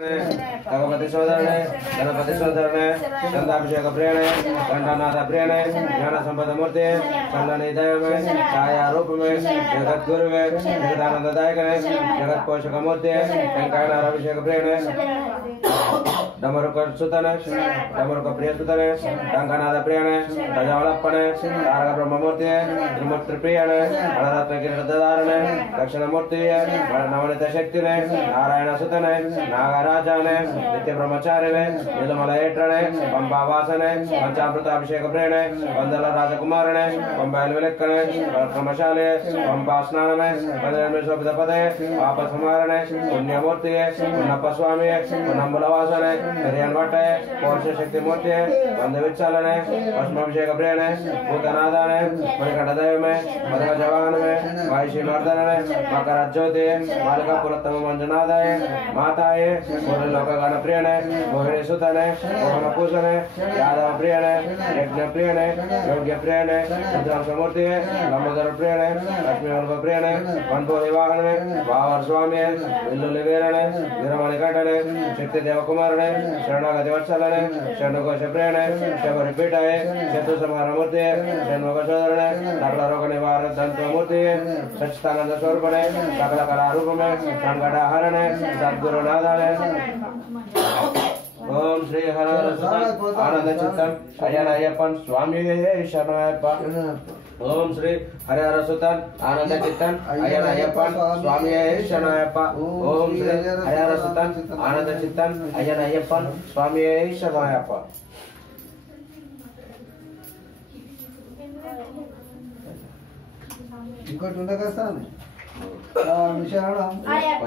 भगवती सोदरणे गणपति सोदरणे चंदाभिषेक प्रियणे कंठनाथ प्रियणे ज्ञान संपद मूर्ति चंदनी देव में छाया रूप में जगत गुरु में जगदानंद दायक जगत पोषक मूर्ति कंकायनाथ अभिषेक प्रियणे डमरुक सुतने डमरुक प्रिय सुतने कंकनाथ प्रियणे गजवलप्पणे तारक ब्रह्म मूर्ति त्रिमूर्ति प्रियणे बलरत्न किरीट धारणे दक्षिण मूर्ति नवनीत शक्तिने नारायण सुतने नागराजाने नित्य ब्रह्मचारिणे नीलमल हेट्रणे पंपा वासने पंचामृत अभिषेक प्रेणे वंदल राजकुमारणे पंबा विलक्कणे क्रमशाले पंपा स्नानमे पदे शोभित पदे पाप समारणे पुण्यमूर्ति पुण्यप्प स्वामी पुण्यंबुलवासने हरियनवट्टे पौरुष शक्ति मूर्ति वंदे विच्चालने भस्माभिषेक प्रेणे भूतनादाने मणिकंठ देव में मदक जवान में वायुषी मर्दने मकर ज्योति बालिका पुरत्तम मंजुनाथाय माताये मोहन लोक गण प्रियणे मोहिनी सुतने मोहन पूषणे यादव प्रियणे यज्ञ प्रियणे योग्य प्रियणे रुद्रांश मूर्ति लंबोदर प्रियणे लक्ष्मी वल्लभ प्रियणे वनपोली वाहने बावर स्वामी विल्लुली वीरणे वीरमणि कंठने शक्ति देव कुमारणे शरणागति वत्सलने शरणघोष प्रियणे शबरी पीठाय सेतु समार मूर्ति षण्मुख सोदरणे सकल रोग निवारण दंत मूर्ति सच्चिदानंद स्वरूपणे सकल कला रूप में संकट हरणे सद्गुरु नादाने ओम श्री हर आनंद चित्तन अय्यप्पन स्वामी शरणमयप्पा ओम श्री हरिहर सुतन आनंद चित्तन अय्यप्पन स्वामी शरणमयप्पा ओम श्री हरिहर सुतन आनंद चित्तन अय्यप्पन स्वामी शरणमयप्पा ఇంకోటి ఉండగా సార్ శరణం అయ్యప్ప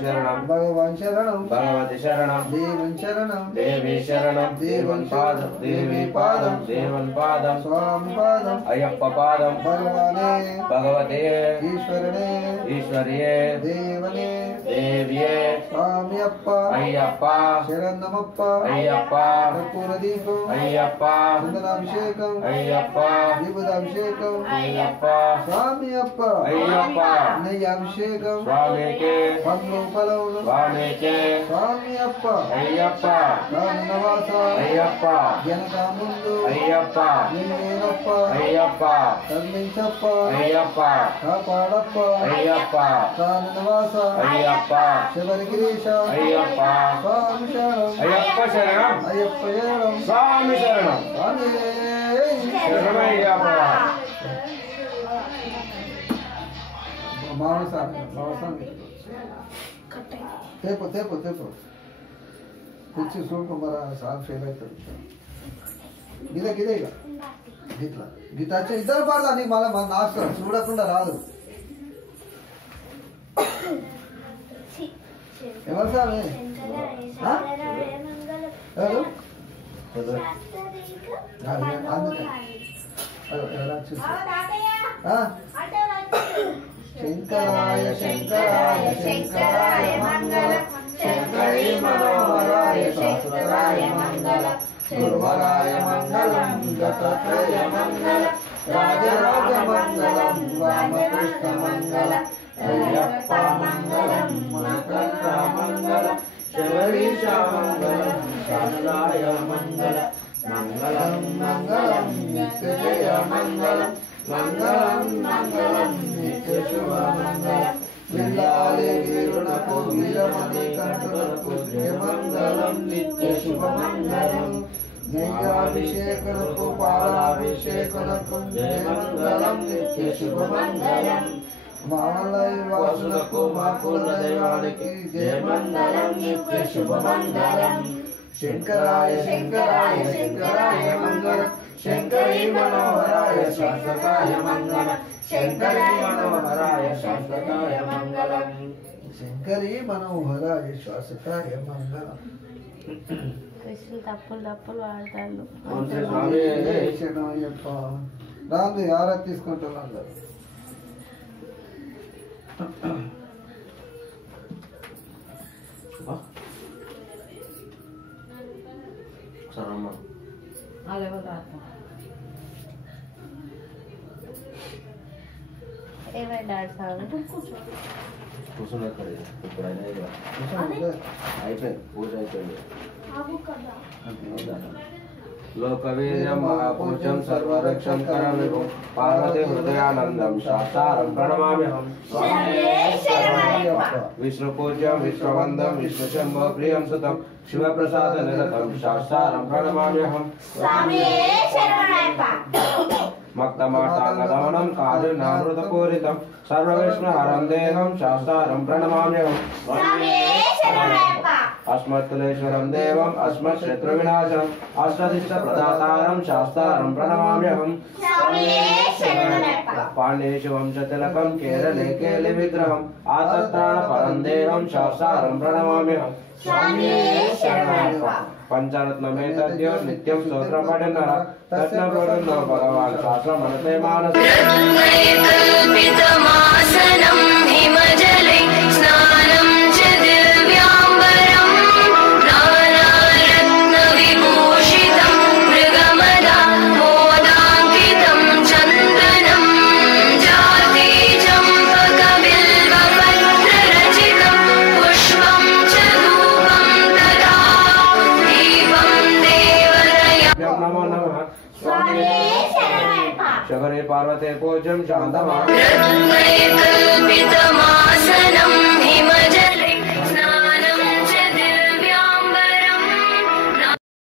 శరణం భగవాన్ శరణం భగవతి శరణం దేవన్ శరణం దేవి శరణం దేవన్ పాదం దేవి పాదం దేవన్ పాదం స్వామి పాదం అయ్యప్ప పాదం భగవానే భగవతే ఈశ్వరనే ఈశ్వరియే దేవనే దేవ్యే స్వామి అప్ప అయ్యప్ప శరణమప్ప అయ్యప్ప కర్పూర దీపం అయ్యప్ప చందనాభిషేకం అయ్యప్ప దీపదాభిషేకం అయ్యప్ప స్వామి అప్ప అయ్యప్ప నెయ్యాభిషేకం స్వామికే పండ్లు ఫలములు స్వామికే స్వామి అప్ప అయ్యప్ప రామనవాస అయ్యప్ప జనతా ముందు అయ్యప్ప నిన్నేనప్ప అయ్యప్ప కరుణించప్ప అయ్యప్ప కాపాడప్ప అయ్యప్ప రామనవాస అయ్యప్ప శబరిగిరీశ అయ్యప్ప స్వామి శరణం అయ్యప్ప శరణం అయ్యప్ప శరణం స్వామి శరణం స్వామి శరణమయ్యప్ప తేపు తేపు తేపు తెచ్చి చూడు మరి సాగు ఫెయిల్ అవుతుంది గిదే గిదే ఇక గిట్లా గిట్ట వచ్చి ఇద్దరు పడదా నీకు మళ్ళీ మన నాశనం చూడకుండా రాదు ఎవరు సామి ఎవరు అందుకే ఎలా శంకరాయ శంకరాయ శంకరాయ మంగళ శంకరీ మనోహరాయ శాశ్వతాయ మంగళ గురువరాయ మంగళం దత్తాత్రేయ మంగళ రాజరాజ మంగళం రామకృష్ణ మంగళ అయ్యప్ప మంగళం మణికంఠ మంగళ శబరీశ మంగళం శారదాయ మంగళ మంగళం మంగళం నిత్యజయ మంగళం మంగళం మంగళం నిత్య శుభ మంగళం విల్లాలి వీరునకు వీరమణి కంఠులకు జయ మంగళం నిత్య శుభ మంగళం నెయ్యాభిషేకనకు పాలాభిషేకనకు జయ మంగళం నిత్య శుభ మంగళం మాలయ వాసులకు మా కుల దైవానికి జయ మంగళం నిత్య శుభ మంగళం శంకరాయ శంకరాయ శంకరాయ మంగళం శంకరీ మనోహరాయ శాశ్వతాయ మంగళం శంకరీ మనోహరాయ శాశ్వతాయ మంగళం శంకరీ మనోహరాయ శాశ్వతాయ మంగళం కృష్ణ తప్పులు తప్పులు వాడతాడు రాంది ఆరా తీసుకుంటున్నాను ఎవరు ఏమైంది స్వామి? కూర్చుని ఎక్కడ ఇప్పుడైనా అయిపోయింది పూజ అయిపోయింది. लोकवीर्यं महापूज्यं सर्वरक्षं करविभुं पार्वती हृदयानन्दं शास्तारं प्रणमाम्यहं। विष्णुपूज्यं विश्ववन्दं विष्णुशम्भो प्रियं सुतं शिवप्रसादनिरतं शास्तारं प्रणमाम्यहं। मक्तमार्ताङ्गदमनं कारुण्यामृतपूरितं सर्वविष्णुहरं देहं शास्तारं प्रणमाम्यहं। अस्मत्कुलेश्वरं देवम् अस्मत्शत्रुविनाशनम् अष्टदिष्टप्रदातारं शास्तारं प्रणमाम्यहं। पाण्डेषु वंशतिलकं केरले केलिविग्रहम् आतत्राणपरं देवं शास्तारं प्रणमाम्यहं। पंचरत्नमेतद्यो नित्यं स्तोत्रपठनः तत्नवृन्दो भगवान् शास्त्रमनते मानसे। हिमजले स्नानं च दिव्याम्बरं नानारत्नविभूषितं मृगमदा मोदाङ्कितं चन्दनं जाति चम्पकबिल्वपत्ररचितं पुष्पं च धूपं तदा दीपं देवदया। नमो नमः। शबरे पार्वते पूज्यं शान्तमासनम्